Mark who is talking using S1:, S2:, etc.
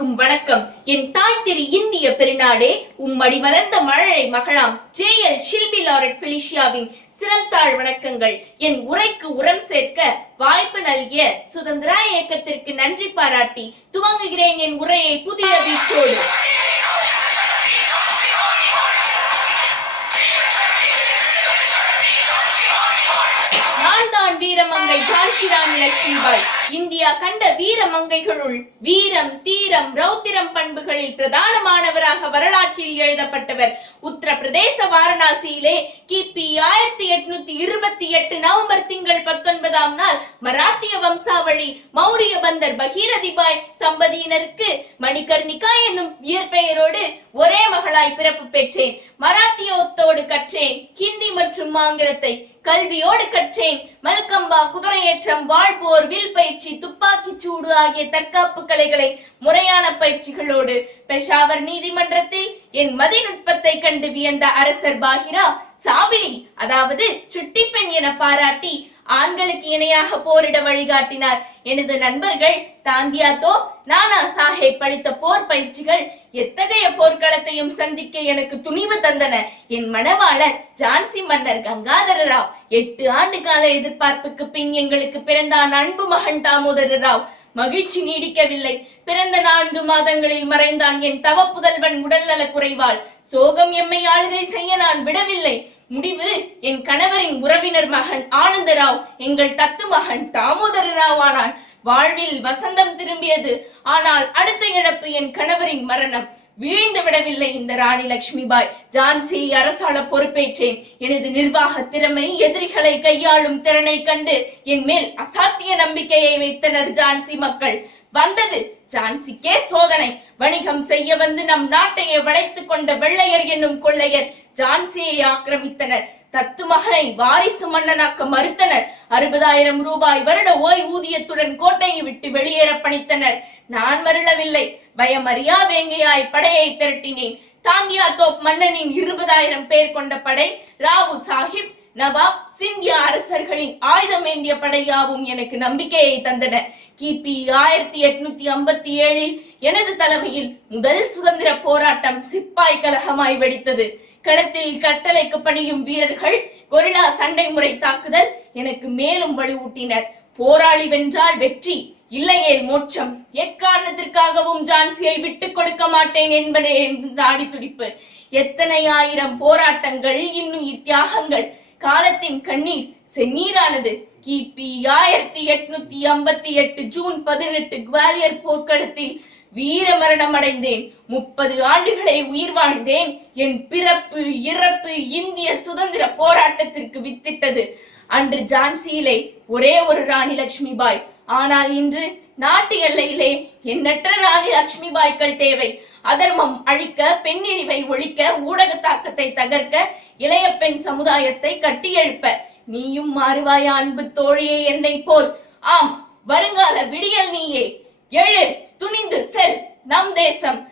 S1: அனைவருக்கும் வணக்கம். என் தாய் திரு இந்திய பெருநாடே உம்மடி வளர்ந்த மழலை மகளாம் ஜே எல் ஷில்பி லாரட் பிலிஷியாவின் சிறந்தாழ் வணக்கங்கள். என் உரைக்கு உரம் சேர்க்க வாய்ப்பு நல்கிய சுதந்திரா இயக்கத்திற்கு நன்றி பாராட்டி துவங்குகிறேன் என் உரையை புதிய வீச்சோடு. ஜான்சி ராணி லட்சுமிபாய் இந்தியா கண்ட வீர மங்கைகளுள் வீரம் தீரம் ரௌத்திரம் பண்புகளில் பிரதானமானவராக வரலாற்றில் எழுதப்பட்டவர். உத்தரப்பிரதேச வாரணாசியிலே கிபி ஆயிரத்தி எட்நூத்தி இருபத்தி எட்டு நவம்பர் திங்கள் பத்தொன்பதாம் நாள் மராத்திய வம்சாவளி மௌரிய பந்தர் பகீரதிபாய் தம்பதியினருக்கு மணிகர்ணிகா என்னும் இயற்பெயரோடு ஒரே மகளாய் பிறப்பு பெற்றேன். மராட்டியோத்தோடு கற்றேன். ஹிந்தி மற்றும் ஆங்கிலத்தை கல்வியோடு கற்றேன். மல்கம்பா குதிரையேற்றம் வாழ்போர் வில் பயிற்சி துப்பாக்கி சூடு ஆகிய தற்காப்பு கலைகளை முறையான பயிற்சிகளோடு பெஷாவர் நீதிமன்றத்தில் என் மதிநுட்பத்தை கண்டு வியந்த அரசர் பாகிரா சாபினி அதாவது சுட்டி பெண் என பாராட்டி ஆண்களுக்கு இணையாக போரிட வழிகாட்டினார். எனது நண்பர்கள் தாந்தியாத்தோ நானா சாஹேப் அளித்த போர் பயிற்சிகள் எத்தகைய போர்க்களத்தையும் சந்திக்க எனக்கு துணிவு தந்தன. என் மணவாளர் ஜான்சி மன்னர் கங்காதர ராவ் எட்டு ஆண்டு கால எதிர்பார்ப்புக்கு பின் எங்களுக்கு பிறந்தான் அன்பு மகன் தாமோதர ராவ் மகிழ்ச்சி நீடிக்கவில்லை. பிறந்த நான்கு மாதங்களில் மறைந்தான் என் தவ புதல்வன் உடல்நல குறைவால். சோகம் எம்மை ஆளுகை செய்ய நான் விடவில்லை. முடிவு என் கணவரின் உறவினர் மகன் ஆனந்தராவ் எங்கள் தத்து மகன் தாமோதர ராவ் ஆனான் வாழ்வில் வசந்தம் திரும்பியது. ஆனால் அடுத்த இழப்பு என் கணவரின் மரணம். வீழ்ந்து விடவில்லை இந்த ராணி லட்சுமிபாய் ஜான்சி அரசாள பொறுப்பேற்றேன். எனது நிர்வாக திறமை எதிரிகளை கையாளும் திறனை கண்டு என் மேல் அசாத்திய நம்பிக்கையை வைத்தனர் ஜான்சி மக்கள். வந்தது ஜான்சிக்கே சோதனை. வணிகம் செய்ய வந்து நம் நாட்டையே வளைத்துக் கொண்ட வெள்ளையர் என்னும் கொள்ளையர் ஜான்சியை ஆக்கிரமித்தனர். தத்து மகனை வாரிசு மன்னனாக்க மறுத்தனர். அறுபதாயிரம் ரூபாய் வருட ஓய்வூதியத்துடன் கோட்டையை விட்டு வெளியேற பணித்தனர். நான் மருளவில்லை. பயமறியா வேங்கையாய் படையை திரட்டினேன். தாந்தியா தோப் மன்னனின் இருபதாயிரம் பேர் கொண்ட படை ராவு சாஹிப் நவாப் சிந்திய அரசர்களின் ஆயுதமேந்திய படையாவும் எனக்கு நம்பிக்கையை தந்தன. கிபி ஆயிரத்தி எட்நூத்தி ஐம்பத்தி ஏழில் எனது தலைமையில் முதல் சுதந்திர போராட்டம் சிப்பாய் கலகமாய் வெடித்தது. களத்தில் கட்டளைக்கு பணியும் வீரர்கள் கொரிலா சண்டை முறை தாக்குதல் எனக்கு மேலும் வலுவூட்டினர். போராளி வென்றால் வெற்றி இல்லையேல் மோட்சம். எக்காரணத்திற்காகவும் ஜான்சியை விட்டு கொடுக்க மாட்டேன் என்பதே என் அடித்துடிப்பு எத்தனை ஆயிரம் போராட்டங்கள் இன்னும் தியாகங்கள் காலத்தின் கண்ணீர் செந்நீரானது. கிபி ஆயிரத்தி எட்நூத்தி ஐம்பத்தி எட்டு ஜூன் பதினெட்டு குவாலியர் போர்க்களத்தில் வீர மரணம் அடைந்தேன். முப்பது ஆண்டுகளை உயிர் வாழ்ந்தேன். என் பிறப்பு இறப்பு இந்திய சுதந்திர போராட்டத்திற்கு வித்திட்டது. அன்று ஜான்சியிலே ஒரே ஒரு ராணி லட்சுமிபாய். ஆனால் இன்று நாட்டு எல்லையிலே எண்ணற்ற ராணி லட்சுமிபாய்கள் தேவை. அதர்மம் அழிக்க பெண்ணிழிவை ஒழிக்க ஊடக தாக்கத்தை தகர்க்க இளைய பெண் சமுதாயத்தை கட்டியெழுப்ப. நீயும் மாறுவாய அன்பு தோழியே என்னை போல்? ஆம் வருங்கால விடியல் நீயே. எழு துணிந்து செல் நம் தேசம்.